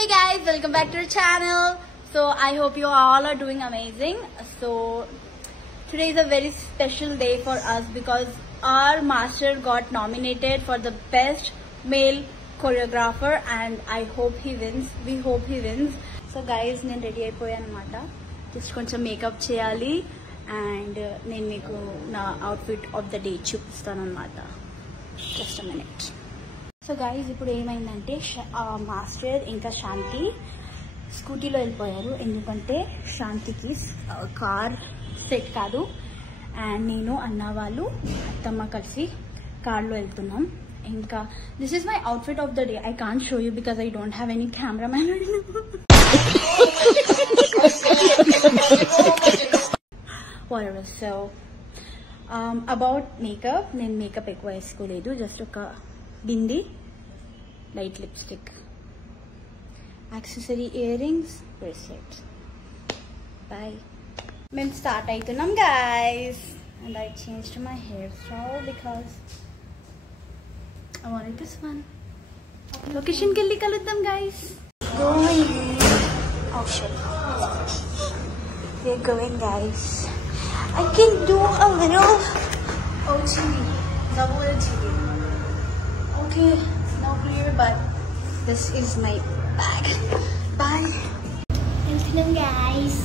Hey guys, welcome back to our channel. So I hope you all are doing amazing. So today is a very special day for us because our master got nominated for the best male choreographer and I hope he wins. We hope he wins. So guys, నేను ready అయిపోయాను అన్నమాట. Just కొంచెం makeup చేయాలి and నేను మీకు నా outfit of the day చూపిస్తాను అన్నమాట. Just a minute. So guys ఇప్పుడు ఏమైందంటే మాస్టర్ ఇంకా శాంతి స్కూటీలో వెళ్ళిపోయారు. ఎందుకంటే శాంతికి కార్ సెట్ కాదు అండ్ నేను అన్న వాళ్ళు అత్తమ్మ కలిసి కార్లో వెళ్తున్నాం. ఇంకా this is my outfit of the day. I can't show you because I don't have any cameraman. whatever. So about makeup, నేను మేకప్ ఎక్కువ వేసుకోలేదు. జస్ట్ ఒక బింది, light lipstick, accessory earrings, bracelet. Bye. మేము స్టార్ట్ అవుతున్నాం guys and I changed my hairstyle because I wanted this one. Location కి వెళ్ళి కలుద్దాం guys. Going. Oh shit. We're going guys. I can do a little OTV, double OTV. Okay, no clear, but this is my bag. Bye. Hello guys.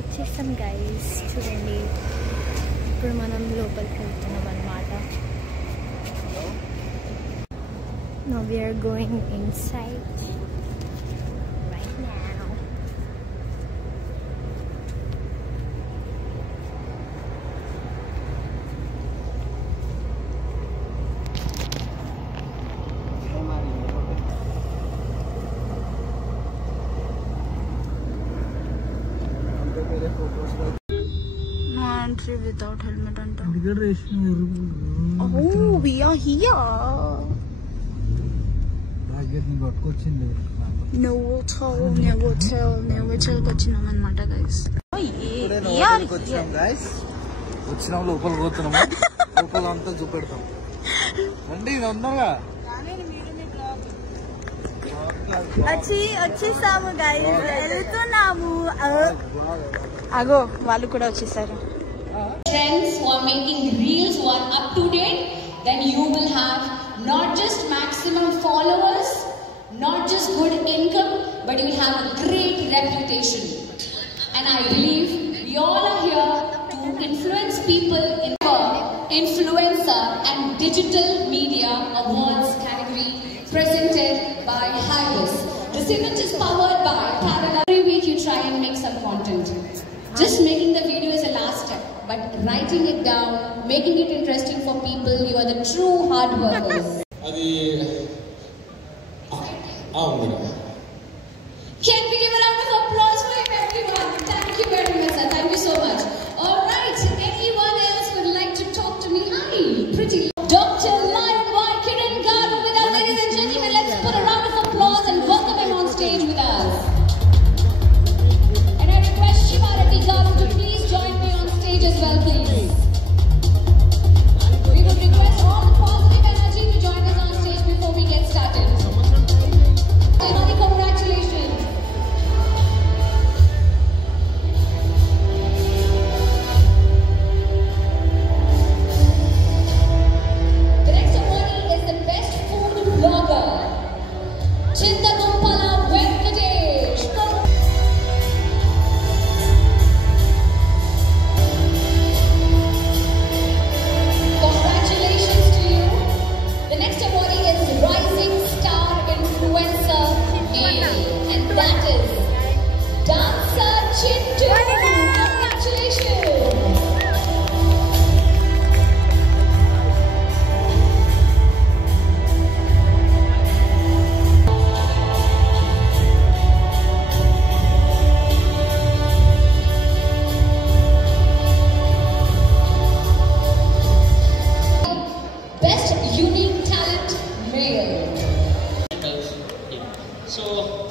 వచ్చేసాం guys, చూడండి ఇప్పుడు మనం లోపలికి వెళ్తున్నాం అన్నమాట. Now we are going inside right now. Entry without helmet and oh, we are here. Never tell వచ్చినాం అన్నమాట guys. వచ్చినాం లోపలికి పోతున్నాం. లోపల అంతా చూపెడతాం అండి. తొందరగా వచ్చేసాము గైస్, వెళ్తున్నాము. అగో వాళ్ళు కూడా వచ్చేసారు. Friends who are making reels who are up to date, then you will have not just maximum followers, not just good income, but you will have a great reputation. And I believe we all are here to influence people in the Influencer and Digital Media Awards category presented by Hybus. This event is powered by Parallel. Every week you try and make some content. Just making the video is the last step, but writing it down, making it interesting for people, you are the true hard workers. అది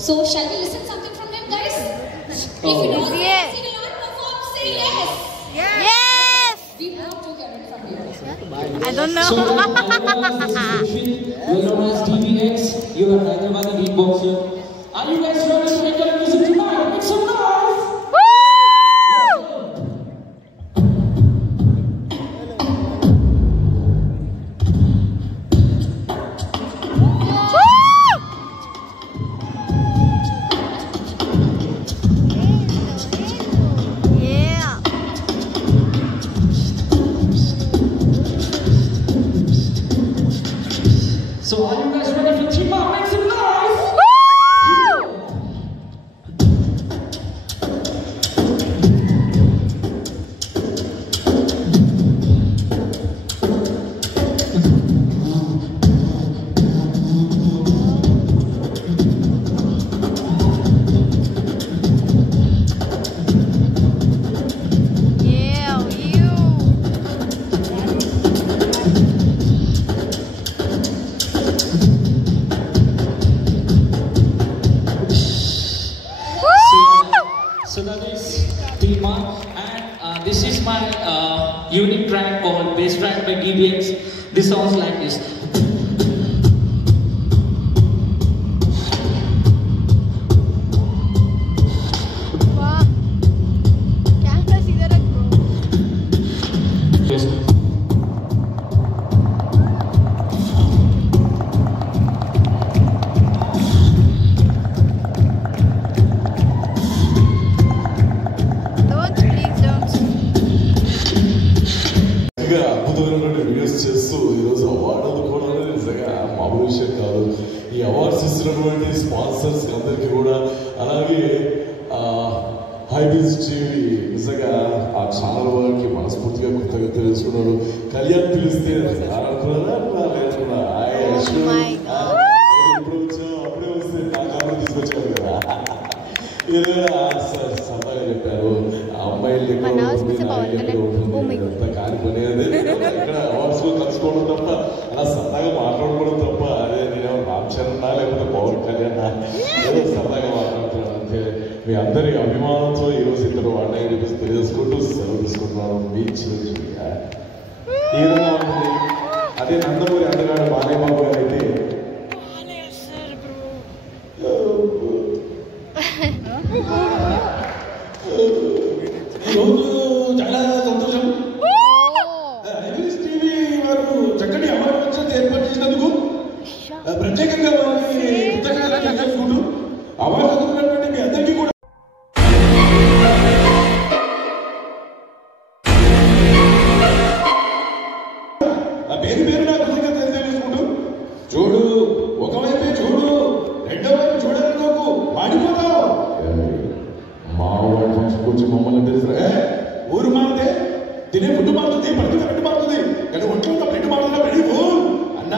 So shall we listen something from him, guys? If you don't see Leon perform, say yes. Yes! We want to hear it from you. I don't know. So now, you know as DBX, you are Hyderabad beatboxer. Are you guys ready to make your music tonight? Make some noise! So are you guys ready for Chima? Make some noise! So that is Tima, and this is my unique track called Bass Track by DBX. This sounds like this. Wow. Can't press either a bro. Yes. అద్భుతమైనటువంటి videos చేస్తూ ఈరోజు award అందుకోవడం అనేది నిజంగా మామూలు విషయం కాదు. ఈ అవార్డ్స్ ఇస్తున్నటువంటి స్పాన్సర్స్ అందరికీ కూడా, అలాగే హైబీస్ టీవీ నిజంగా ఆ ఛానల్ వారికి మనస్ఫూర్తిగా కొత్తగా తెలుసుకున్నాడు. కళ్యాణ్ పిలిస్తే అనుకున్నారా లేకున్నా ఇప్పుడు వచ్చావు అప్పుడే వస్తే నా కామెంట్ తీసుకొచ్చాను కదా. సార్ సరదాగా చెప్పారు ఆ అమ్మాయిలు అంతా కాని పని అదే ఇక్కడ అవార్డ్స్ లో కలుసుకోవడం తప్ప అలా సరదాగా మాట్లాడుకోవడం తప్ప అదే నేను రామ్ చరణ్ లేకపోతే పవన్ కళ్యాణ్ ఏదో సరదాగా మాట్లాడుతున్నాను అంతే. మీ అందరి అభిమానంతో ఈరోజు ఇద్దరు వాడినాయని చెప్పేసి తెలియజేసుకుంటూ సెలవు తీసుకుంటున్నాను. మీ చిరంజీవి ఈ విధంగా ఉంటుంది. అదే నందమూరి అందగాడు బాలయ్య బాబు గారు అయితే ఈరోజు చాలా సంతోషం. హైబీస్ టీవీ వారు చక్కటి అవార్డు ఫంక్షన్ ఏర్పాటు చేసినందుకు ప్రత్యేకంగా వారికి కృతజ్ఞతలు తెలియజేసుకుంటూ అవార్డు అందుకున్నటువంటి మీ అందరికీ కూడా పేరు పేరున కృతజ్ఞతలు తెలియజేసుకుంటూ చూడు ఒకవైపే చూడు రెండో వైపు చూడడానికి వాడిపోతావు. మా వాడి ఫంక్షన్ వచ్చి మమ్మల్ని తెలుసా ఊరు మారితే తినే ఫుడ్ మారుతుంది, పడుతున్న ఫుడ్ మారుతుంది, కానీ ఒంట్లో ఉన్న బ్రెడ్ మారుతున్నా రెడీ అన్న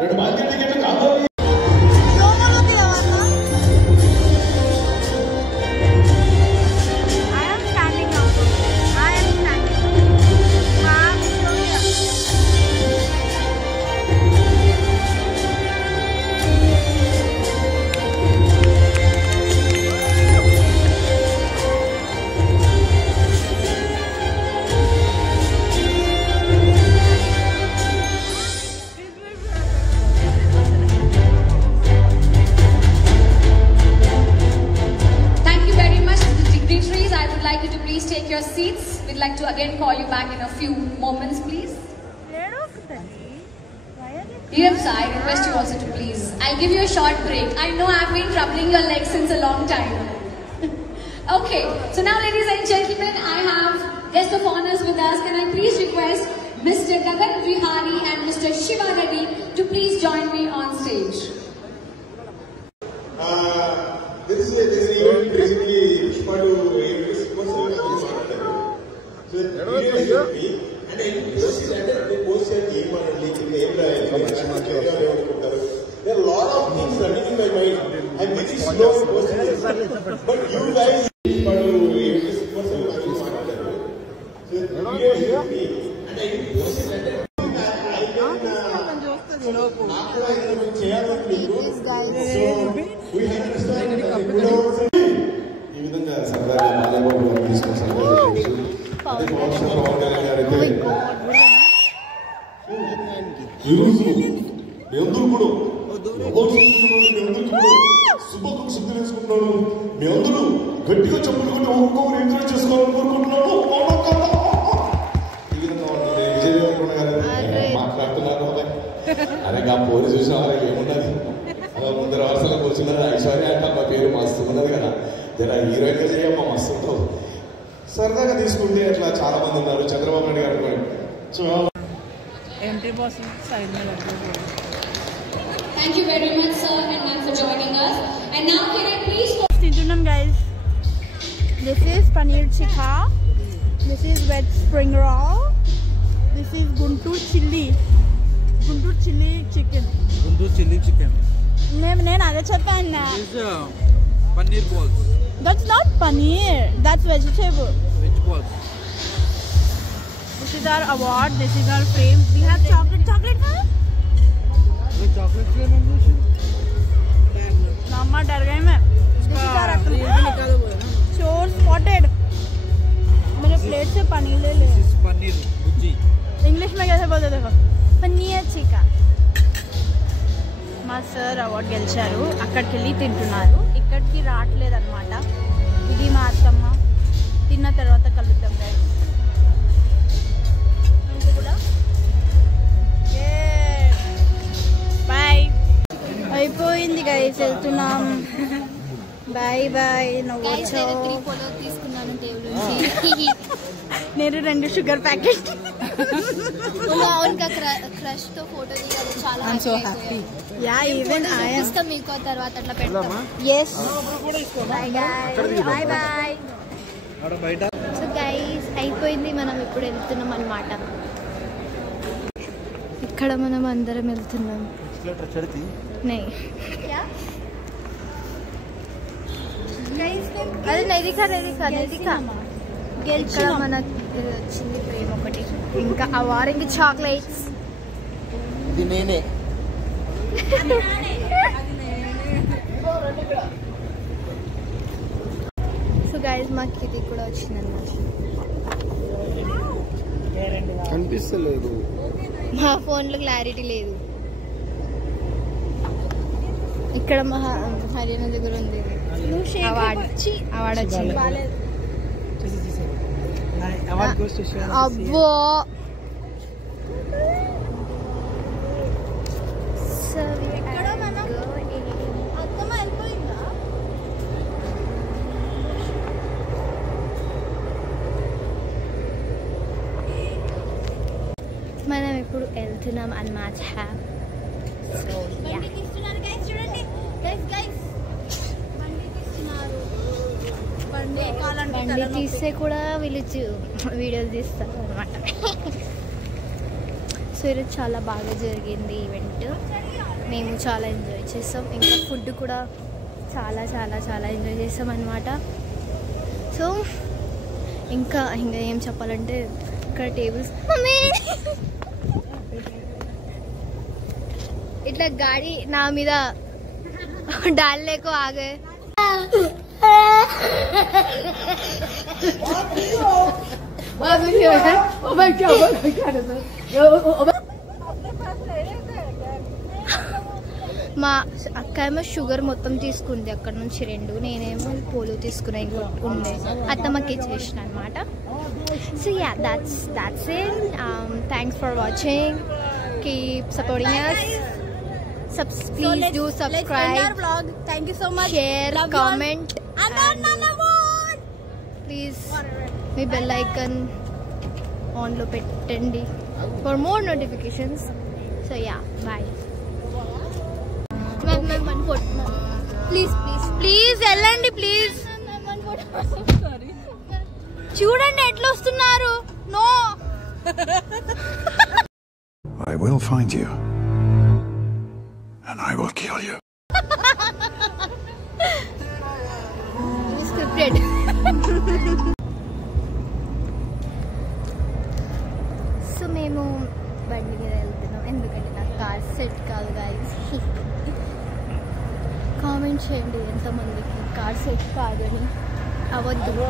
2 మార్కెట్ టికెట్లు కావాలి. Seats. We'd like to again call you back in a few moments, please. Yes, I request you also to please. I'll give you a short break. I know I've been troubling your legs since a long time. Okay, so now ladies and gentlemen, I have guest of honors with us. Can I please request Mr. Gagan Vihari and Mr. Shiva Reddy to please join me on stage. This is event basically Pushpa to and they post their game on there are a lot of things running in my mind. I'm very slow in posting this, but you guys ఈ విధంగా సరదాగా బాలయ్యబాబు గారు తీసుకుని సరదాగా అదే పవన్ కళ్యాణ్ గారు అయితే ఈరోజు మీ అందరూ కూడా శుభ వేసుకుంటున్నాను. మీ అందరూ గట్టిగా చెప్పులు కొట్టి ఒక్కొక్కరు ఎంజాయ్ చేసుకోవాలని కోరుకుంటున్నాను. ఈ విధంగా ఉంటుంది. విజయ్ దేవరకొండ గారు మాట్లాడుతున్నారు. అరే ఆ పోలి చూసిన వాళ్ళకి ఏమున్నది, అలా ముందర వరుసలో కూర్చున్నది ఐశ్వర్య అంటే మా పేరు మస్తు ఉన్నది కదా, జర హీరోయిన్గా చేయమ్మా మస్తు ఉంటుంది. సరదాగా తీసుకుంటే అట్లా చాలా మంది ఉన్నారు. చంద్రబాబు నాయుడు గారు Thank you very much, sir and ma'am, for joining us. And now can I please... Guys, this is paneer tikka, this is veg spring roll, this is guntur chilli chicken. నేను అదే చెప్పాను. Paneer balls. That's not paneer, that's vegetable. Veg balls. This is our award, this is our fame. We have chocolate huh? chocolate flavor Mama डर गई मैं. चोर spotted. मेरे plate से पनीर ले ले. This is paneer bhurji. English में कैसे बोलते देखो? पनीर चिका. మా సార్ అవార్డు గెలిచారు. అక్కడికి వెళ్ళి తింటున్నారు, ఇక్కడికి రావట్లేదన్నమాట. ఇది మా అత్తమ్మ. తిన్న తర్వాత కలుద్దాం గైస్. బాయ్. అయిపోయింది గైస్, వెళ్తున్నాం. Bye bye. నేను 2 షుగర్ ప్యాకెట్. క్రష్ తో ఫోటో దిగాలి, చాలా happy. Yeah even I am. ఇష్టం మీకు తర్వాత అట్లా పెడతాం. yes bye guys, bye bye. So guys అయిపోయింది, మనం ఇప్పుడు వెళ్తున్నాం అన్నమాట. ఇక్కడ మనం అందరం వెళ్తున్నాం. అదే నదికా గెలిచి మనకు వచ్చింది ఫ్రేమ్ ఒకటి, ఇంకా ఆ వారంకి చాక్లెట్స్. ఇది నేనే. సో గైస్ మాకు ఇది కూడా వచ్చింది అన్నమాట. కనిపిస్తలేదు, మా ఫోన్లో క్లారిటీ లేదు. ఇక్కడ మా హర్యానా దగ్గర ఉంది అవార్డు వచ్చింది. అబ్బో మనం ఇప్పుడు వెళ్తున్నాం అన్నమాట. బండి తీస్తే కూడా వీళ్ళు వీడియోలు తీస్తారు అనమాట. సో ఈరోజు చాలా బాగా జరిగింది ఈవెంట్, మేము చాలా ఎంజాయ్ చేస్తాం. ఇంకా ఫుడ్ కూడా చాలా చాలా చాలా ఎంజాయ్ చేస్తాం అనమాట. సో ఇంకా ఏం చెప్పాలంటే ఇక్కడ టేబుల్స్ ఇట్లా గాడి నా మీద డాల్లేకో ఆగే. మా అక్క ఏమో షుగర్ మొత్తం తీసుకుంది అక్కడ నుంచి 2, నేనేమో పోలు తీసుకున్నా ఉండే, అత్తమ్మకి ఇచ్చేసిన అనమాట. So yeah that's it. Thanks for watching, keep supporting us. Please do subscribe, thank you so much, share, comment, and please me bell icon on లో పెట్టండి for more notifications. So yeah, bye. Please వెళ్ళండి please. చూడండి ఎట్లా వస్తున్నారు. No, I will find you and I will kill you. Scripted. So మేము బండి మీద వెళ్తున్నాం, ఎందుకంటే నాకు కార్ సెట్ కాదు గైస్. కామెంట్ చేయండి ఎంతమందికి కార్ సెట్ కాదని. అవద్దు.